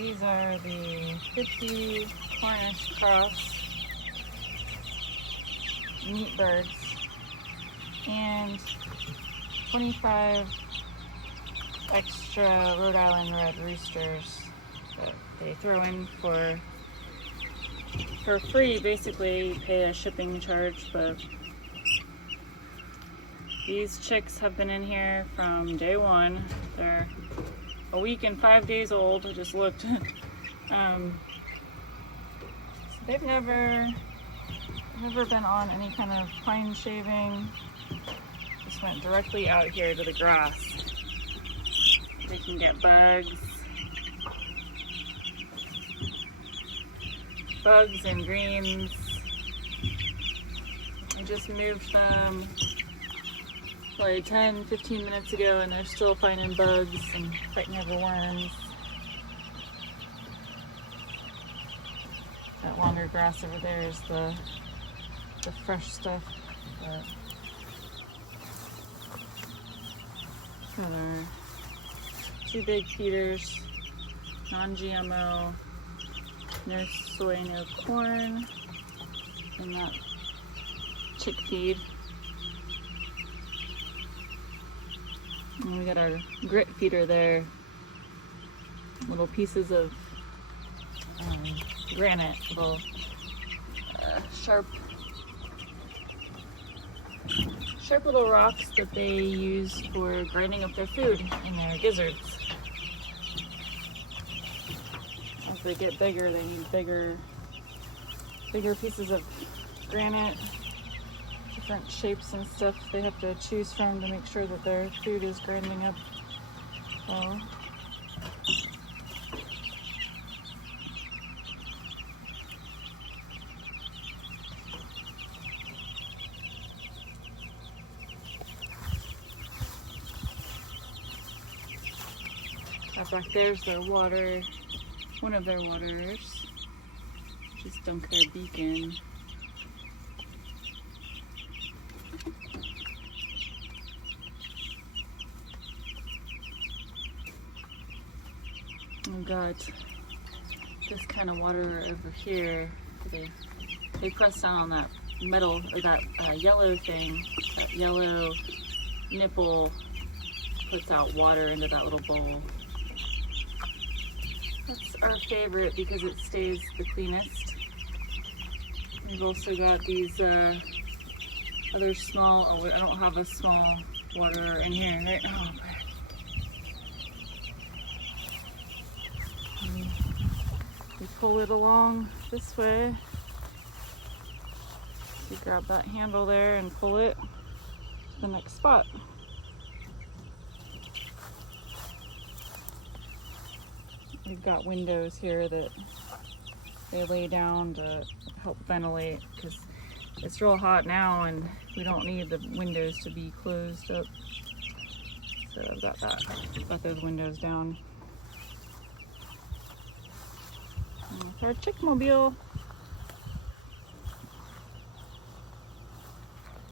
these are the 50 Cornish cross meat birds and 25 extra Rhode Island red roosters that they throw in for free. Basically, you pay a shipping charge, but these chicks have been in here from day one. They're a week and 5 days old. I just looked. So they've never been on any kind of pine shaving. Just went directly out here to the grass. They can get bugs and greens. I just moved them like 10-15 minutes ago and they're still finding bugs and fighting over worms. That longer grass over there is the fresh stuff. But got our 2 big feeders, non-GMO, no soy, no corn, and that chick feed. And we got our grit feeder there, little pieces of granite, little sharp little rocks that they use for grinding up their food in their gizzards. As they get bigger, they need bigger pieces of granite, different shapes and stuff they have to choose from to make sure that their food is grinding up well. Back there's their water, one of their waters. Just dunk their beak in. I've got this kind of water over here. They press down on that metal, or that yellow thing. That yellow nipple puts out water into that little bowl. That's our favorite because it stays the cleanest. We've also got these other small, I don't have a small water in here right now. We pull it along this way. You grab that handle there and pull it to the next spot. We've got windows here that they lay down to help ventilate because it's real hot now and we don't need the windows to be closed up. So I've got those windows down. And it's our chickmobile.